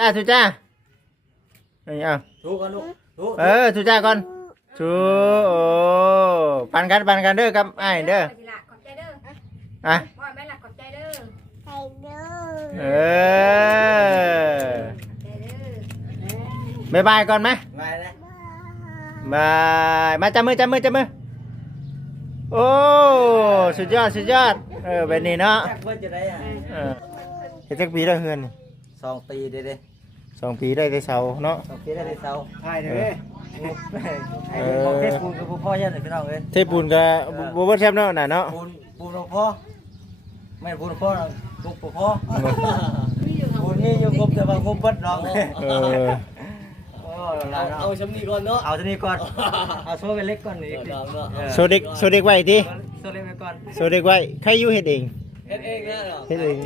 จ้าทุจ้านี่เอา ถูกกันลูกถูก ทุจ้าก่อนชูโอ้ปันกันเด้อครับไอ้เด้อ ขอบใจเด้อ อ่ะ ว่าแม่หลักขอบใจเด้อ เออบายบายก่อนไหม มาเลย บายมาจับมือโอ้สุดยอดแบบนี้เนาะ จักเพิ่นจะได้อ่ะ เฮ็ดจักปีได้เฮือนนี่ 2 ปีเด้ 2 ปีได้แต่เสาเนาะ 2 ปีได้เสา ใช่เด้อ ไอ้ของเทศปูนกับพ่อยันพี่น้องเอ้ย เทปูนก็บ่เบิดแซ่บเนาะน่ะเนาะ ปูนพ่อไม่ปูนพ่อลูกพ่อปูนนี่อยู่ครบแต่ว่าครบเบิดน้อง เออ เอาชำนีก่อนเนาะเอาชำนีก่อนเอาโซ่เป็นเล็กก่อนนี่ โซเด็กไว้ติ โซ่เล็กไปก่อน โซเด็กไว้ใครอยู่เฮ็ดเอง เฮ็ดเองนะ เฮ็ดเอง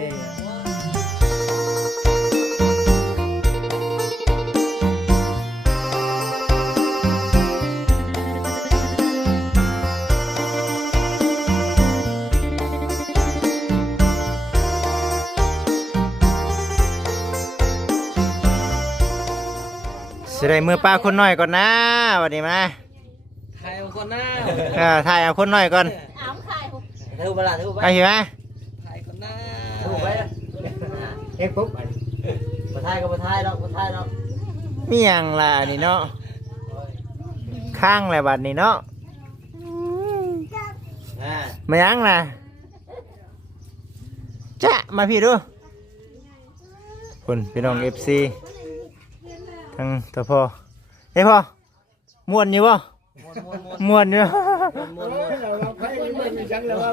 สิได้มือป้าคนน้อยก่อนนะวันนี้มา ถ่ายเอาก่อนหน้า ถ่ายเอาคนน้อยก่อน เอาขายหุบ ถือเวลาถือไป ไปเห็นไหม ถ่ายก่อนหน้าถือไปเอ็กปุ๊บมาถ่ายก็มาถ่ายเนาะมาถ่ายเนาะ มีหยังล่ะนี่เนาะข้างแหละบัดนี้เนาะมาหยังล่ะจ๊ะมาพี่ดูคุณพี่น้อง FC ทั้งตะพ่อเฮ้ยพ่อม่วนอยู่บ่ม่วนอยู่ เราไฟมันมีจังแล้วว่า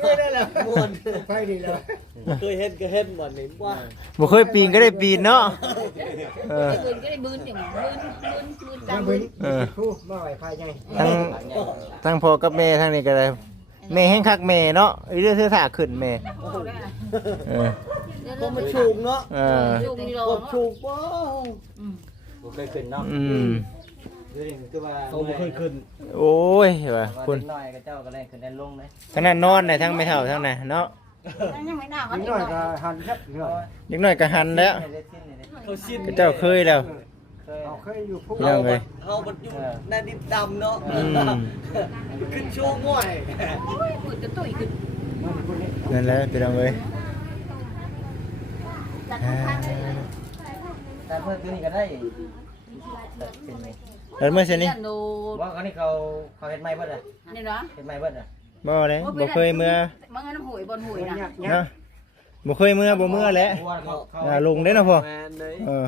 ไฟได้แล้วไฟดีแล้ว เคยเห็นก็เห็นหมดนี่ว่า บ่เคยปีนก็ได้ปีนเนาะเออ บืนก็ได้บืนอย่างบืน จังเบิ้งคู่มาไหวไฟไง ทั้งพ่อกับแม่ทั้งนี้ก็ได้แม่แห้งคักแม่เนาะไอ้เรื่องเสื้อผ้าขึ้นแม่เออ ก็มันชูงเนาะ เออ จุงโล กดชูงป้บ่เคยขึ้นเนาะ อืม คือว่าเขาบ่เคยขึ้น โอ้ยว่ะ คุ คุณ ณ น้อยก็เจ้าก็แรงขึ้นแรงลงเลย ทั้งนั้นนอนได้ทั้งไม่เท่าทั้งนั้นเนาะ ยังไม่น่าเขา นิดหน่อยก็หันครับนิดหน่อย เด็กน้อยก็หันแล้ว เขาชิน เจ้าเคยแล้ว เราเคยอยู่พวก พี่น้องเลย เขาบัดอยู่หน้าดินดำเนาะ อืม ขึ้นชูงง่อย บืนจะตุ้ยขึ้น นั่นแหละพี่น้องเลย แต่เพิ่นตัวนี้ก็ได้เป็นไง แล้วเมื่อเช้านี้ ดู ว่าเขานี่เขาเฮ็ดไม้เบิดอ่ะ นี่เนาะ เฮ็ดไม้เบิดอ่ะ บ่เลยบ่เคยเมื่อ มันงั้นหวยบนหวยนะ เนาะบ่เคยเมื่อบ่เมื่อแหละ ลงได้เนาะพ่อเออ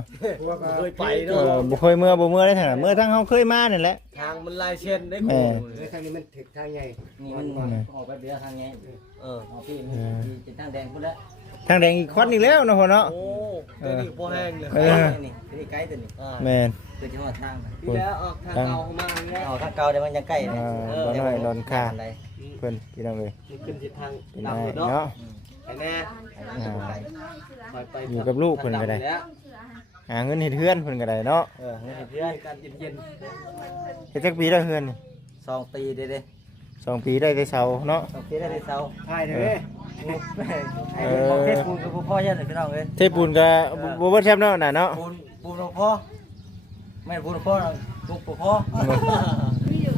เคยไป เอ เนาะ อบ่เคยเมื่อบ่เมื่อได้ทางนั้นเมื่อทั้งเฮาเคยมานั่นแหละ ทางมันลายเส้นได้ แม่ กู เลยทางนี้มันถึกทางใหญ่ นี่มันออกไปเดือทางไงเอาพี่จะทางแดงพุ่นละ ทางแดงอีกควันอีกแล้วเนาะพ่อเนาะ โอ้ตัวนี้พอแห้งเลย เออ นี่ตัวนี้ไกลตัวนี้ แม่น ตัวจังหวัดทาง คุณ แล้วออกทางเก่ามาเนี่ยออกทางเก่าแต่มันยังใกล้ อ่าบ่น้อยนอนค่าเพิ่นพี่น้องเอ้ย ขึ้นทิศทาง เป็น ดำ ไง เนาะ เนาะ แน่ ไปอยู่กับลูกเพิ่นก็ได้ หาเงินเฮ็ดเฮือนเพิ่นก็ได้เนาะ เงินเพื่อนกันเย็น เฮ็ดจักปีแล้วเฮือนนี่ 2 ปีเด้ 2 ปีได้แต่เสาเนาะ 2 ปีได้เสา ไฟเด้อ ไอ้ของเทศปูนกับพ่อยันพี่น้องเอ้ย เทปูนก็บ่เบิดแซ่บเนาะน่ะเนาะ ปูนพ่อไม่ปูนพ่อลูกพ่อ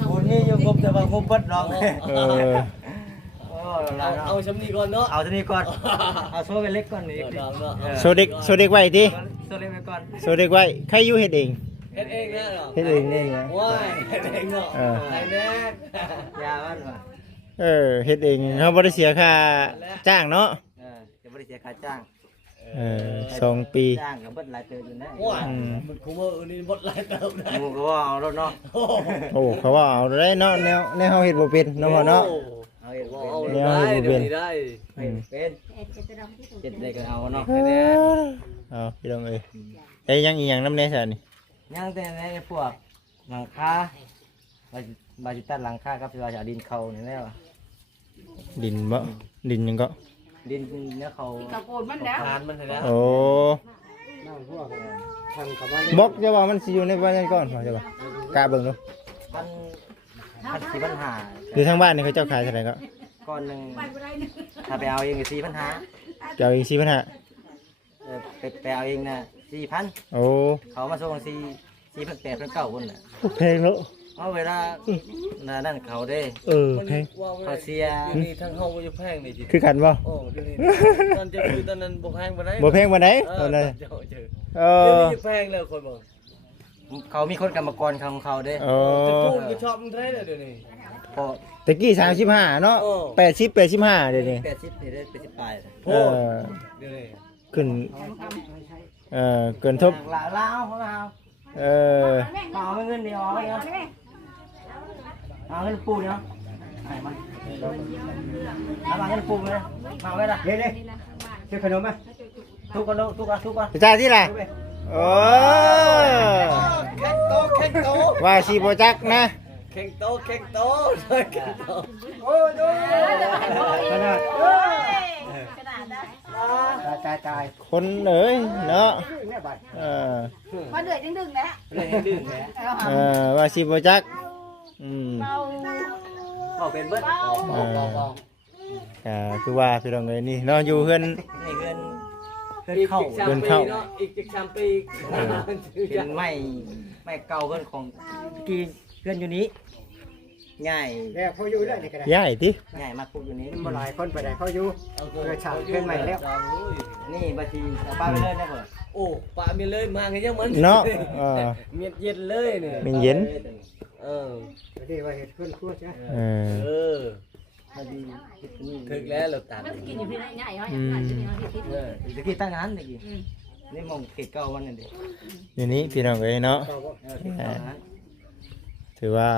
ปูนนี่อยู่ครบแต่ว่าครบเบิดน้อง เออ เอาชำนีก่อนเนาะเอาชำนีก่อนเอาโซ่เป็นเล็กก่อนนี่ โซเด็กไว้ติ โซ่เล็กไปก่อน โซเด็กไว้ใครอยู่เฮ็ดเอง เฮ็ดเองนะ เฮ็ดเองนี่ไง ว้ายเฮ็ดเองเนาะไอ้แม่ยามันว่ะ เฮ็ดเองเฮาบ่ได้เสียค่าจ้างเนาะ จะบ่ได้เสียค่าจ้าง 2 ปี จ้างก็เบิดหลายเติบอยู่นะ อืม มันคุมว่านี่บ่หลายเติบนะหมู่ก็ว่าเอาแล้วเนาะ โอ้เขาว่าเอาได้เนาะแนวเฮาเฮ็ดบ่เป็นเนาะพ่อเนาะ เอาเฮ็ดบ่เอา แนวเฮ็ดบ่เป็น ได้เป็นเจ็ดได้ก็เอาเนาะ เอาพี่น้องเอ้ยไอ้ยังอีหยังนำแน่ซะนี่ ยังแต่ในพวกหลังคาบาจิตัดหลังคากับที่ว่าจะเอาดินเข้านี่แหละ ดินบ่ดินหยังก็ ดินเนี่ยเขา ตะโกนมันแล้ว ทานมันนะ โอ้ นั่งพวกทางกับว่า บอกจะว่ามันสิอยู่ในบ้านก่อนพอจะว่ากะเบิ่งดู พันสี่ปัญหา อยู่ทางบ้านนี่เขาเจ้าขายเท่าไหร่ก็ ก้อนหนึ่งถ้าไปเอาเองก็4,500 เจ้าอีก4,500 ไปเอาเองนะ 4,000 โอ้ เขามาส่ง4,800 คนน่ะ แพงเนาะ เอาเวลานั่นเขาได้ แพง เขาเสีย นี่ทางเฮาบ่จะแพงนี่จิ คือกันบ่ โอ้เดี๋ยวนี้ตอนจะคุยตอนนั้นบ่แพงบ่ได้ บ่แพงบ่ได้ เอ ต อ อนนั้น เจ้าเจอ เอ เดี๋ยว อ นี้แพงแล้วคนบอก เขามีคนกรรมกรของเขาได้ อ๋อ จะพูดก็ชอบมันเท่าไหร่เดี๋ยวนี้ พอ ตะกี้35เนาะ โอ้ 85เดี๋ยวนี้ 80นี่ได้80ปลาย โอ้ เออ เดี๋ยวนี้ ขึ้นเกินทบ ลาวเขาเอา เออ เอาเงินเดียวเอาเงินปูเนาะให้มันเอาเงินปูเลยมาไว้ละ เด้ซื้อขนมไหม ทุกคนทุกคน ไปจ่ายที่ไหนโอ้ แข่งโตแข่งโต ว่าสิบ่จักนะ แข่งโตแข่งโตแข่งโต โอ้ดูขนาด กระดาษนะ ตาย คนเอ้ยเนาะ เนี่ยบัด เออ มาเดือดดึงๆนะ เล่นดื้อแหละ ว่าสิบ่จักเบา บอกเป็นเบิ้ล คือว่าพี่น้องเอ้ยนี่เนาะอยู่เฮือน นี่เงิน อีก เข้า 3 เดิน ปี เข้า เนาะอีก3ปี เป็นไม่เก่าเพื่อนของกีเพื่อนอยู่นี้ง่าย แล้วพออยู่ได้นี่ก็ได้ ย้ายติ ง่ายมากพูดอยู่นี้ บ่หลายคนไปได้พออยู่ เกิดฉากเกิดใหม่แล้ว นี่บางทีป้าไปเลยนะเพื่อน โอ้ปะมีเลยมากันยังมัน เนาะ เมียเย็นเลยเนี่ย มันเย็น เออ ดีว่าเห็ดเพื่อนครัวใช่ไหม เออ เออ พอดีนี่ ถึงแล้วเราตัด มันจะกินอยู่ที่ไหนใหญ่เหรออย่างนั้นจะกินอยู่ที่ เออ ตะกี้ตั้งงานตะกี้นี่มองเขตเก่าวันนั้นดิ อยู่นี้พี่น้องเอ้ยเนาะ เขตเก่านั้น ถือว่า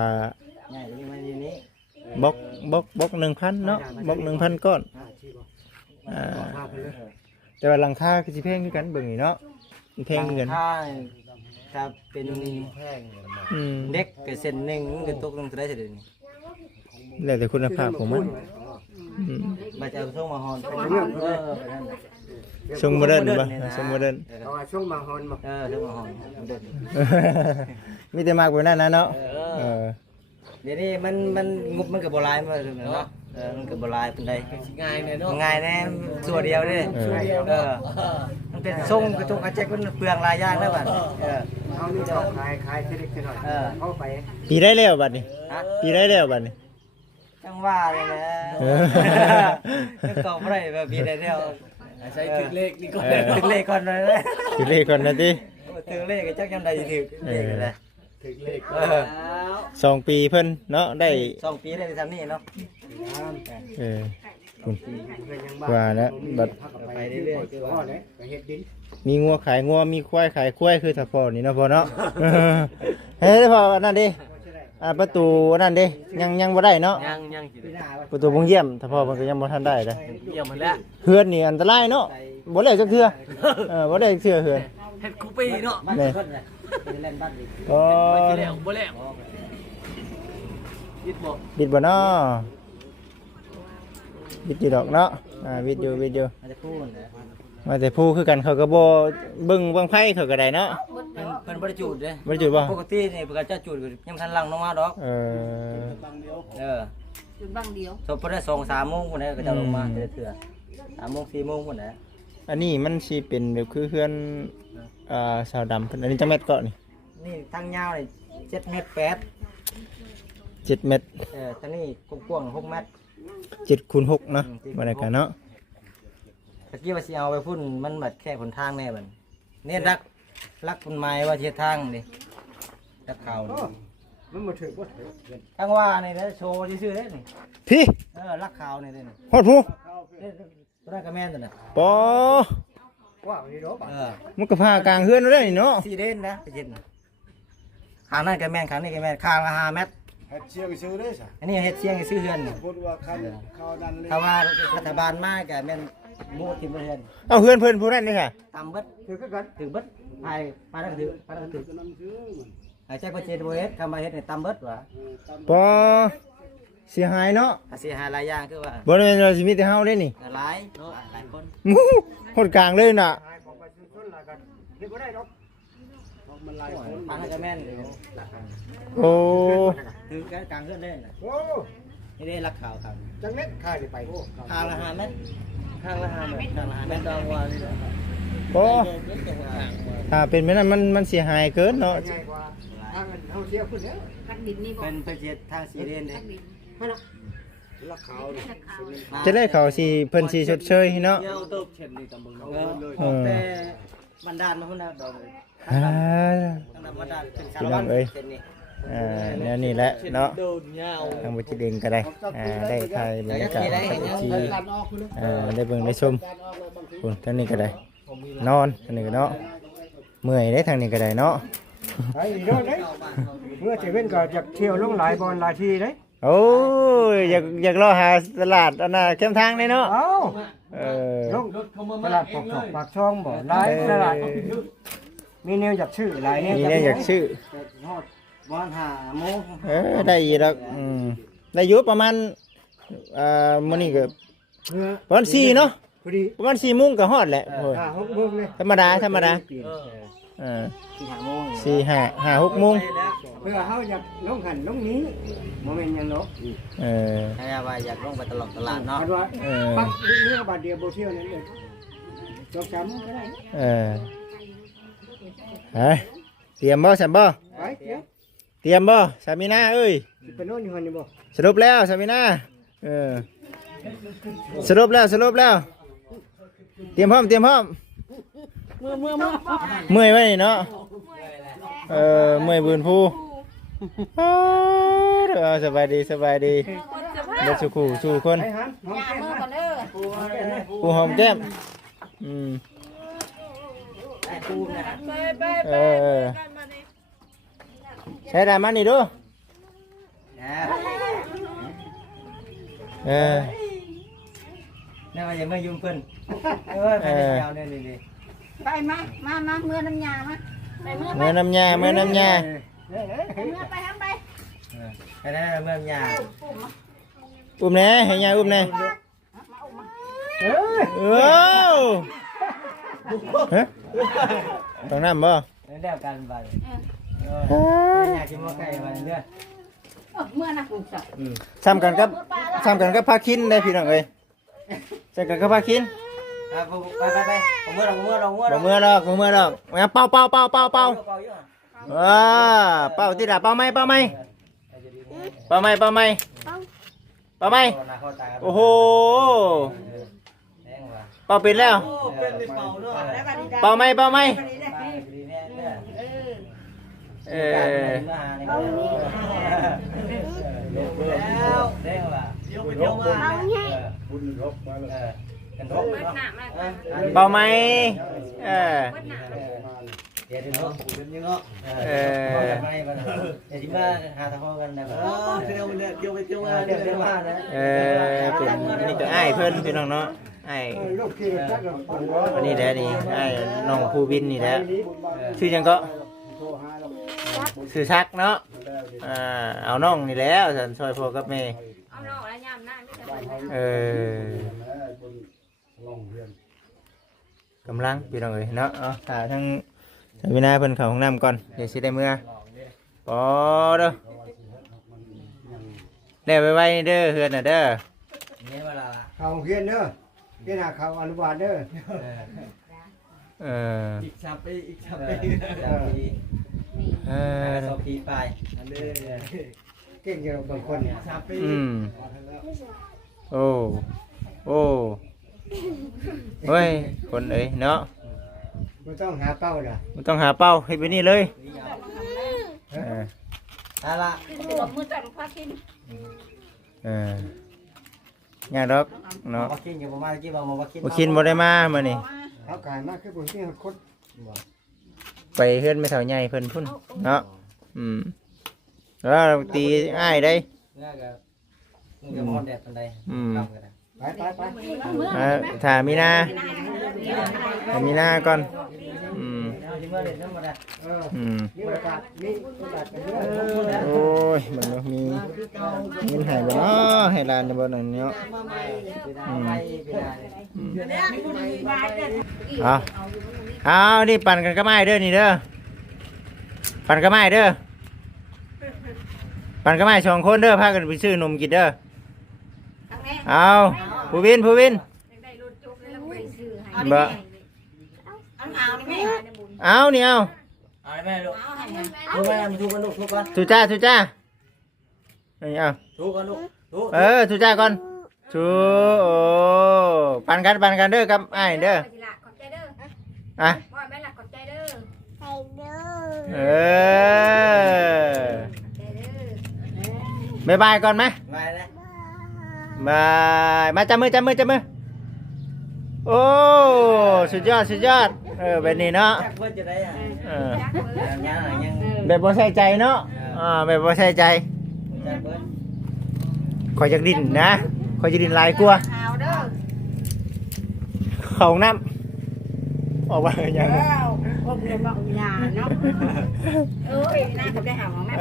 ง่ายตะกี้มาอยู่นี้ บล็อก 1,000เนาะบล็อก 1,000ก้อนแต่ว่าหลังคาคือสิแพงคือกันเบิ่งนี่เนาะแพงคือกัน ถ้าถ้าเป็น แพงเลยมา เด็กก็เส้นหนึ่งก็ตกลงจะได้เสร็จนี่ แล้วแต่คุณภาพของมัน มาจะเอาส่งมาฮอน ทรงโมเดิร์นบ่ทรงโมเดิร์น เอาช่วงมาฮอนมา ส่งมาฮอน มีแต่มากกว่านั้นนะเนาะเออ เดี๋ยวนี้มันงบมันกับโบราณมาเลยเนาะมันกับโบราณเป็นได ง่ายเนี่ยเนาะ ง่ายแน่ส่วนเดียวเด้มันเป็นส่งกระจกกระแจกมันเปลืองหลายอย่างแล้วบัด เอานี่จะขายทีเล็กทีน้อยเข้าไป ปีได้แล้วบัดนี้ปีได้แล้วบัดนี้ จังว่าเลยนะจะตอบอะไรแบบมีได้เดียว ใช้ถึงเลขนี่ก็ ถึงเลขก่อนเลยนะ สิเลขก่อนนะติ ถึงเลขก็จักยังได้ถึงเลขเลย ถึงเลข 2 ปีเพิ่นเนาะได้ 2 ปีได้ทำนี่เนาะ เออคุณว่าแล้วบัด ไปเรื่อยๆ พ่อเลยไปเห็ดดิน มีงัวขายงัวมีควายขายควายคือถ้าพอนี่เนาะพอเนาะเฮ้ยพอนั่นดิประตูนั่นดิยังบ่ได้เนาะ ยังสิ ประตูวงเยี่ยมถ้าพอมันก็ยังบ่ทันได้เด้อ เยี่ยมมันแล้ว เฮือนนี่อันตรายเนาะบ่ได้จักเทื่อบ่ได้จักเทื่อเฮือน เฮ็ดคูปีเนาะ นี่ เล่นบ้านดิ ก็ บ่แล้วบ่แล้วยิดบ่ บิดบ่เนาะบิดอยู่ดอกเนาะบิดอยู่ มันจะพูดนะ มาแต่ผู้คือกันเขาก็บ่เบิ่งไผเขาก็ได้เนาะ เพิ่นบ่ได้จูดเด้ บ่ได้จุดบ่ ปกตินี่เพิ่นก็จะจูดยังทันลังลงมาดอก จุดบางเดียว สมมุติได้2-3 โมงพุ่นน่ะก็จะลงมาเทื่อ3 โมง 4 โมงพุ่นน่ะ อันนี้มันสิเป็นแบบคือเฮือนสาวดำเพิ่นอันนี้จักเม็ดก็นี่ นี่ทางยาวนี่7 เมตร 7 เม็ด ทางนี้กว้างๆ6 เมตร 7 คูณ 6เนาะบ่ได้กันเนาะ ตะกี้ว่าสิเอาไปพุ่นมันบัดแค่หนทางแน่บัดนี่รักพุ่นไม้ว่าสิทางนี่รักเขานี่ มันมาถึงว่า ทางว่านี่นะโชว์ซื่อๆเด้นี่ พี่ รักเขานี่เด้นี่ ฮอดผู้ ตัวนั้นก็แม่นตัวน่ะ ปอ ว้าวนี่รบอ่ะ มันก็พากลางเฮือนแล้วนี่เนาะ สีเด่นนะไปเย็นนะข้างนั้นก็แม่นข้างนี้ก็แม่นข้างละ5 เมตร เฮ็ดเชียงซื้อได้ซะ อันนี้เฮ็ดเสียงให้ซื้อเฮือนนี่ พูดว่าคันเขาดันเลย ถ้าว่ารัฐบาลมาก็แม่นหมู่ที่บ่เฮือน เอาเฮือนเพิ่นผู้นั้นนี่ค่ะ ตามเบิด ถือกัน ถึงเบิดไปแล้วก็ถึงไปแล้วก็ถึง นำซื้อ หายใจบ่เจ็ดบ่เฮ็ดคำว่าเฮ็ดนี่ตามเบิดว่ะ ปอเสียหายเนาะ ถ้าสิหาหลายอย่างคือว่า บ่ได้ว่าสิมีแต่เฮาเด้นี่ หลายหลายคน โคตรกลางเลยน่ะ ขายของไปซื้อคนละกันเฮ็ดบ่ได้ดอกมันหลายคน ข้างนั้นก็แม่น โอ้ ถึงกลางเฮือนเด้น่ะ โอ้ นี่ได้รักข่าวครับ จังเม็ดขายไปโอ้ ข้างละ5 เมตร ข้างละ5เมตร ข้างละ5 เม แม่ ตร ดองว่านี่แหละ โอ้ถ้าเป็นแบบนั้นมันเสียหายเกินเนาะ ใหญ่กว่าทางเฮาเที่ยวขึ้นแล้ว กัดดินนี่บ่ เป็นไปเจ็ดทางสีเรนเด้ กัดดิน ราคาเนี่ย จะได้เขาสิเพิ่นสิชดเชยเนาะ เดี๋ยวตบเช่นนี้ตำบึง แต่บรรดาลมาพุ่นนะดอกเลย อ่า ตั้งแต่บรรดาลเป็นสาร พี่น้ วั อ ต ง ร เอ้ย เช่นนี้ แนวนี้แหละเนาะ โดนเงา ทางบุตรเดงก็ได้ได้ถ่ายบรรยากาศที่ การออกคุณ ได้เบิ่งได้ชม การออกเลยบางที คุณทางนี้ก็ได้ นอนทางนี้ก็เนาะเมื่อยได้ทางนี้ก็ได้เนาะ ไอ้เด้อเด้เมื่อเจเว้นก็อยากเที่ยวลงหลายบอลหลายที่เด้ โอ้ยอยากรอหาตลาดอันน่ะเข้มทางเลยเนาะ เอ้า เออ ลงตลาดปกปากช่องบ่หลายตลาดมีแนวอยากชื่อหลายแนว นี่เนี่ยอยากชื่อ ฮอดบ้านหาโมง ได้อีกแล้วได้อยู่ประมาณมื้อนี้ก็ประมาณ4เนาะ พอดี ประมาณ4 โมงก็ฮอดแหละโอ้ย 6 โมงเลย ธรรมดาที่หาโมง 4 5 6 โมง เพื่อเฮาอยากลงหันลงนี้บ่แม่นหยังเนาะ ถ้าว่าอยากลงไปตลาดเนาะ คันว่าปักเรือบาทเดียวบ่เที่ยวนั่นเลยจบจำก็ได้ เฮ้ยเตรียมบ่สัมบ่ ไปเดี๋ยว เตรียมบ่สามีนาเอ้ย สิไปโน่นอยู่หั่นนี่บ่ สรุปแล้วสามีนาสรุปแล้วเตรียมพร้อมเมื่อยไว้นี่เนาะเมื่อยบืนผู้สบายดีเด็กสู่คน ไปหันหอม ย่า แก้ม มือ หั ก่อน น เด้อ ผู้หอมแก้ม ไอ้ปูนะ ใช้ได้มันนี่ดูนี่ว่าอย่ามายุ่งเพิ่นไปยาวเนี่ยนี่ ไปมาเมื่อน้ำยามาไปเมื่อไป เมื่อน้ำยา ไปเมื่อไปทำไป ไปได้เมื่อยา อุ้มแน่ให้ยายอุ้มแน่ เอ้ย ฮะต้องน้ำบ่ แล้วกันไปอยากกินหม้อไก่มาเรื่อย เมื่อนะกูจับ ซ้ำกันกับพาคินได้พี่น้องเอ้ยซ้ำกันกับพาคิน ไปผมเมื่อ บ่เมื่อดอกมาเป่าเป่าที่ด่าเป่าไหมโอ้โหเป่าเป็นแล้วเป่าไหมเป่าไหมเดี๋ยวเนาะที่มาหาทางเข้ากันนะเที่ยวมานะ เป็นนี่ก็อ้ายเพิ่นพี่น้องเนาะอ้าย ลูกพี่จักร อันนี้แหละนี่อ้ายน้องภูวินนี่แหละชื่อจังก็ โทรหาเรา ชื่อชักเนาะเอาน้องนี่แล้วสันซอยพ่อกับแม่ เอาน้องแล้วยามหน้าไม่ได้กำลังพี่น้องเอ้ยเนาะถ่ายทั้งวินาเพิ่นเข้าห้องน้ำก่อนเดี๋ยวสิได้เมื่อปอเด้อได้ไวๆเด้อเฮือนน่ะเด้อ นี่เวลา เขาเฮียนเด้อเฮียนหาเขาอนุบาลเด้อ อีก3 ปีอีก3 ปี สอบปีไปอันเด้อ เก่งอยู่บางคนเนี่ย 3 ปี โอ้เฮ้ยคนเอ้ยเนาะ ไม่ต้องหาเป้าล่ะ มันต้องหาเป้าให้ไปนี่เลย อะไร บอกมือจับพากิน งานดอกเนาะ มากินอยู่ประมาณกี่บาทมากิน บ่คินบ่ได้มามื้อนี้ เขาขายมากคือผมที่คน ไปเฮือนไม่เท่าใหญ่เพิ่นพุ่นเนาะแล้วตีอ้ายได้ เนี่ยก็มึงจะมอนแดดปันใดทำกันนะ ไป ถ้ามีหน้าก่อน ที่เมื่อเด็ดน้ำมันนะ นี่ประกาศนี่ประกาศกันด้วย โอ้ยมันมีเงินให้บ่เนาะให้หลานจะบ่นั่นเนาะเอานี่ปั่นกันก็ไม่เด้อนี่เด้อปั่นก็ไม่เด้อปั่นก็ไม่2 คนเด้อพากันไปซื้อนมกินเด้อเอาผู้วินบ่ เอา เอานี่แม่ เอานี่เอา เอาได้ไหมลูก เอาให้แม่ ทุกกันนะทุกกันลูกทุกกัน ทุจ้าทุจ้านี่เอา ทุกกันลูกทุก ทุจ้าก่อนทุโอ้ปันกันเด้อกับไอ้เด้อ ขอบใจเด้อ อ่ะ บ่แม่ล่ะขอบใจเด้อ เออบายบายก่อนไหม มาแล้ว บายมาจับมือโอ้สุดยอดแบบนี้เนาะ จักเพิ่นจะได้อ่ะ เออ จักเบิ่ง ยัง แบบบ่ใส่ใจเนาะแบบบ่ใส่ใจ จักเพิ่น คอยจะดินนะคอยจะดินลายกลัว เอาเด้อ เขาน้ำออกมาอย่างนั้น เอาอบเลยบอกยาเนาะน่าจะได้หาหมอแม่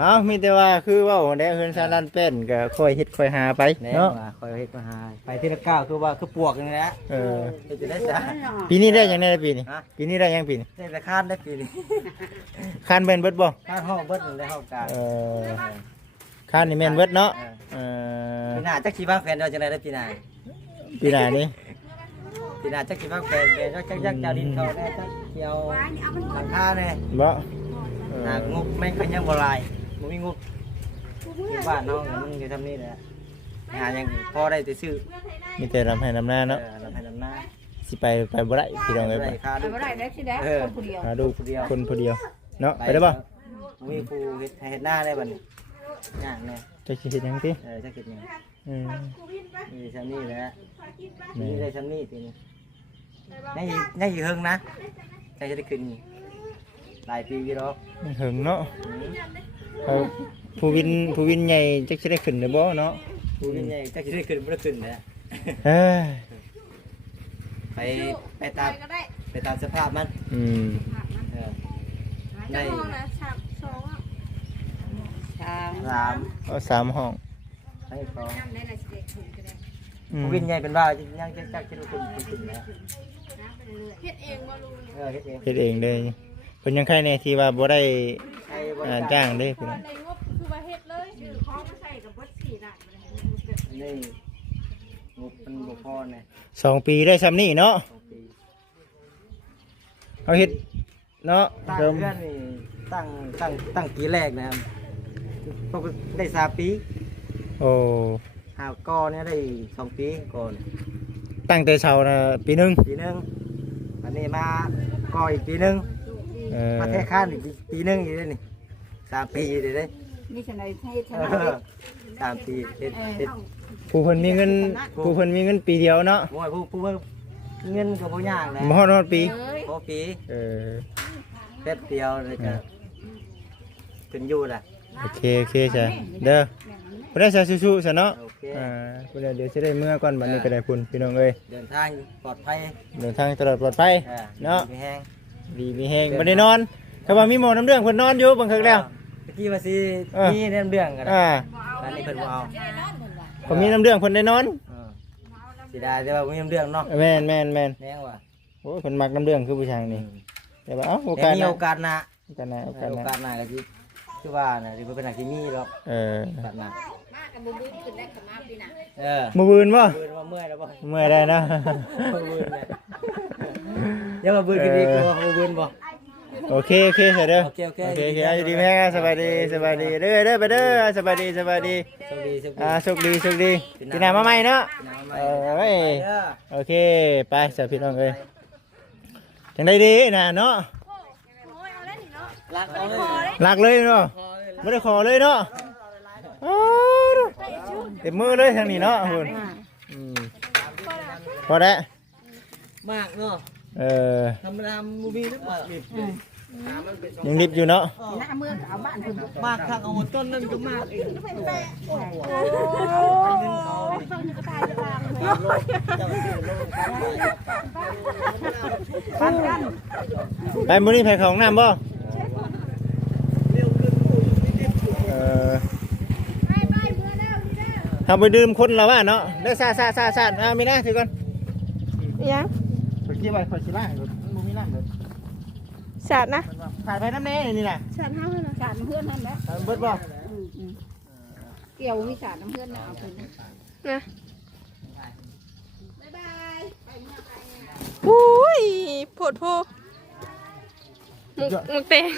เอามีแต่ว่าคือว่าได้เฮือนซาลันเป็นก็ค่อยเฮ็ดค่อยหาไป แน่ เนาะ ว่าคอยเฮ็ดมาหาไปที่ละก้าวคือว่าคือปวกนี่แหละ เออ จะได้จ้ะ ปีนี้ได้ยังไงปีนี้ ฮะ ปีนี้ได้ยังปีนี้ ได้แต่คานได้ปีนี้ คานเบินเบิดบ่ คานห้องเบิดได้ห้องกลาง คานนี่แม่นเบิดเนาะปีหน้าจักสิวางแผนเราจะได้ปีหน้า ปีหน้านี้ ปีหน้าจักสิวางแผนเดี๋ยวจักเจ้าดินเขาแน่จักเกี่ยวหลังคาแน่ บ่ หากงบแม่งก็ยังบ่ลายบ่มีงบที่บ้านน้องมึงจะทำนี่แหละหายังพอได้แต่ซื้อ มีแต่รำให้รำหน้าเนาะ ลำให้ลำหน้า สิไปบ่ได้พี่น้องเอ้ย ได้ค่าดู บ่ได้ได้สิได้คนผู้เดียว หาดูคนผู้เดียวเนาะไปได้บ่ มีผู้เฮ็ดหน้าได้บัดนี้ย่างแน่ จะสิเฮ็ดหยังติ จักเฮ็ดหยัง อืม มีชั้นนี่แหละมีได้ชั้นนี่ทีนี้ได้อยู่เฮิงนะใจจะได้ขึ้นหลายปีอยู่ดอก หึงเนาะเขาผู้วินใหญ่จักสิได้ขึ้นได้บ่เนาะ ผู้ยิ่งใหญ่จักจะได้ขึ้นบ่ได้ขึ้นแหละ เอ้ย ไปตามสภาพมัน อืม ได้ ทาง สาม เอา3ห้อง ให้สอง ได้น่ะสิได้ขึ้นก็ได้ ผู้ยิ่งใหญ่เป็นบ้ายังจักจะได้ขึ้นแล้ว เฮ็ดเองบ่รู้ เฮ็ดเอง เฮ็ดเองเลยเพิ่นยังใครแน่ที่ว่าบ่ได้ ใช้บ จ้างเด้พี่น้อง ในงบคือว่าเฮ็ดเลยชื่อของมาใส่กับเบิด4ล้านบ่ได้ นี่งบมันบ่พอแน่ 2 ปีได้ซ้ำนี่เนาะ 2 ปี เอาเฮ็ดเนาะ ตั้ง เริ่ม เพื่อนนี่ตั้งปีแรกนะครับปกติได้3 ปี โอ้ หากกอเนี่ยได้2 ปีก่อน ตั้งแต่เช้าน่ะปีหนึง ปีหนึงอันนี้มากออีกปีหนึง มาแท้ข้านอีกปีหนึงอยู่เลยนี่3 ปีอยู่เลย นี่ฉันได้เฮ็ดฉัน เอ ได้ อ3 ปีเฮ็ด ผู้เพิ่นมีเงินผู้เพิ่นมีเงินปีเดียวเนาะ มวยผู้เงินกับผู้ยากเลย บ่ฮอดปี พอปี เออ แป๊บเดียวเลยจะถึงอยู่แหละ โอเคจ้ะเด้อบ่ได้ใส่สู้ๆซะเนาะ โอเค พุ่นเดี๋ยวสิได้เมื่อก่อนบัดนี้ก็ได้พุ่นพี่น้องเอ้ย เดินทางปลอดภัย เดินทางตลอดปลอดภัย เนาะ มีแห้ง ดีมีแฮงบ่ได้นอนถ้าว่ามีหมอน้ำเรื่องเพิ่นนอนอยู่บางครั้งแล้ว เมื่อกี้ว่าสิมีเรื่องกันนะอันนี้เพิ่นบ่เอา ผมมีน้ำเรื่องเพิ่นได้นอน สิได้แต่ว่าบ่มีเรื่องเนาะ แม่น แน่ว่ะ โอ้ยเพิ่นมักน้ำเรื่องคือผู้ชายนี่แต่ว่าเอ้าโอกาส มีโอกาสหน้า โอกาสหน้า โอกาสหน้าก็สิคือว่าน่ะสิเป็นหน้าที่มีหรอก เออ โอกาสหน้า มากับบุญขึ้นได้กับมาปีหน้า มื้อบืนบ่ เบื่อว่าเมื่อยแล้วบ่ เมื่อยได้นะ เบื่อเลยยังมาเบื่อกันดีกว่าบ่เบื่อบ่ โอเคเสร็จเด้อ โอเค โอเคอยู่ดีแม่สบายดีเด้อไปเด้อสบายดี โชคดี โชคดีปีหน้ามาใหม่เนาะเอ้ยโอเคไปสาพี่น้องเอ้ยจังได้ดีนะเนาะ รักเอาเลย หลักเลยเนาะไม่ได้ขอเลยเนาะเต็มมือเลยทางนี้เนาะคุณพอแล้ว มากเนาะ ธรรมดามูบีหรือเปล่า ยังรีบอยู่เนาะ หน้าเมืองเอาบ้านคุณ มากทางเอาต้นนั่นก็มากอีก ไปมื้อนี้ไปเข้าห้องน้ำบ่ทำไปดื่มคนเราว่าเนาะเด้อซาเอามีหน้าถือก่อน ยัง ไปกี่ใบขอชิบ้ามันมีน้ำเลย สาดนะ ถ่ายไปน้ำแน่นี่แหละ สาดห้าเลยนะ สารน้ำเพื่อนนั่นแหละ เบิดบ่ เกี่ยวมีสารน้ำเพื่อนนะเอาไป นะ บ๊ายบายไปเมื่อไปเนี่ย อุ้ยโผดโพมุกแตง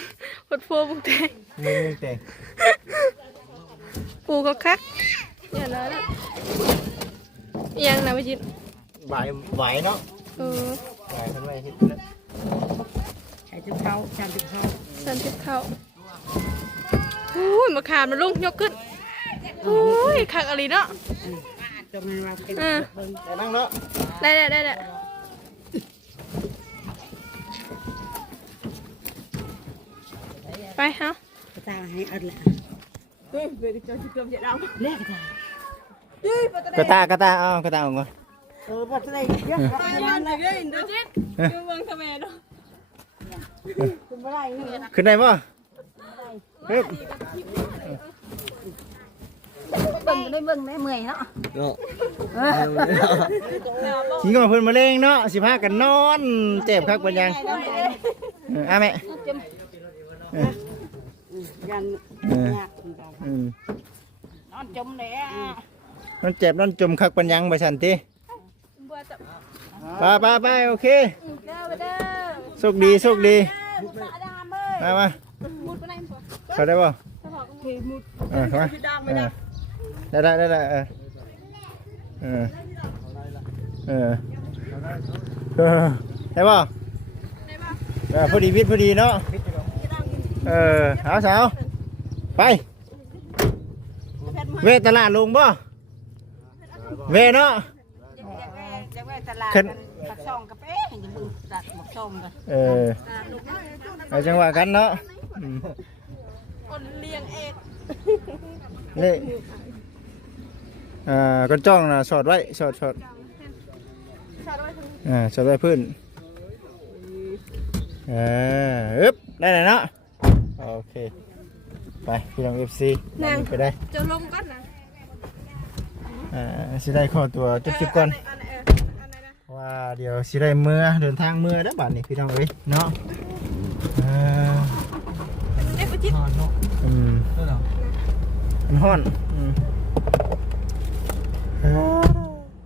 โผดโพมุกแตง นี่เต็ง ปูก็คักอย่างนั้นอะยังนะพี่จิต ไหวเนาะ เออ ไหวทำไมเฮ็ด ใช้ทุกเขาใช้ทุกเขา สันติเข้าอุ้ยมาขามนะลุงยกขึ้นอุ้ยคักอะไรเนาะ จงเราเป็น อ่า ไปนั่งเนาะ ได้ไปเฮา ตาให้อัดละ เฮ้ยเดี๋ยวจะเกือบจะดาว เล็กตาก ระตากระตาเอากระตาออกมา พอจะได้เยอะ ไปยังเลยเดี๋ยวจิตดูเมืองทำไมเนาะ คุณไม่ได้เนี่ย ขึ้นได้ป่ะเฮ้ย เบิ่งได้เบิ่งได้เมื่อยเนาะ ขิงกับเพื่อนมาเล่งเนาะสิพากันนอนเจ็บคักเป็นยังแม่ ยังยาก นอนจมเลยอ่ะ นอนเจ็บนอนจมคักเป็นยังไปสันติไปโอเคโชคดีมาเขาได้ป่ะมาได้ได้ป่ะพอดีวิทย์พอดีเนาะเอาสาวไปเวตลาดลงป่ะเวเนาะ จะไปตลาดผักซองกาแฟเห็นมึงตัดหมกส้มเลย เอาจังหวะกันเนาะ คนเลี้ยงเอก นี่ก้นจ้องนะสอดไว้สอดไว้พื้นได้เลยเนาะโอเคไปพี่น้อง FC ไปได้ จะลงก่อนนะ สิได้ข้อตัวจุดคลิปก่อนว่าเดี๋ยวสิได้เมื่อเดินทางเมื่อแล้วบัดนี้พี่น้องเอ้ยเนาะมันฮ้อน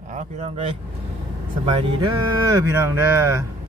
เอาพี่น้องเลยสบายดีเด้อพี่น้องเด้อ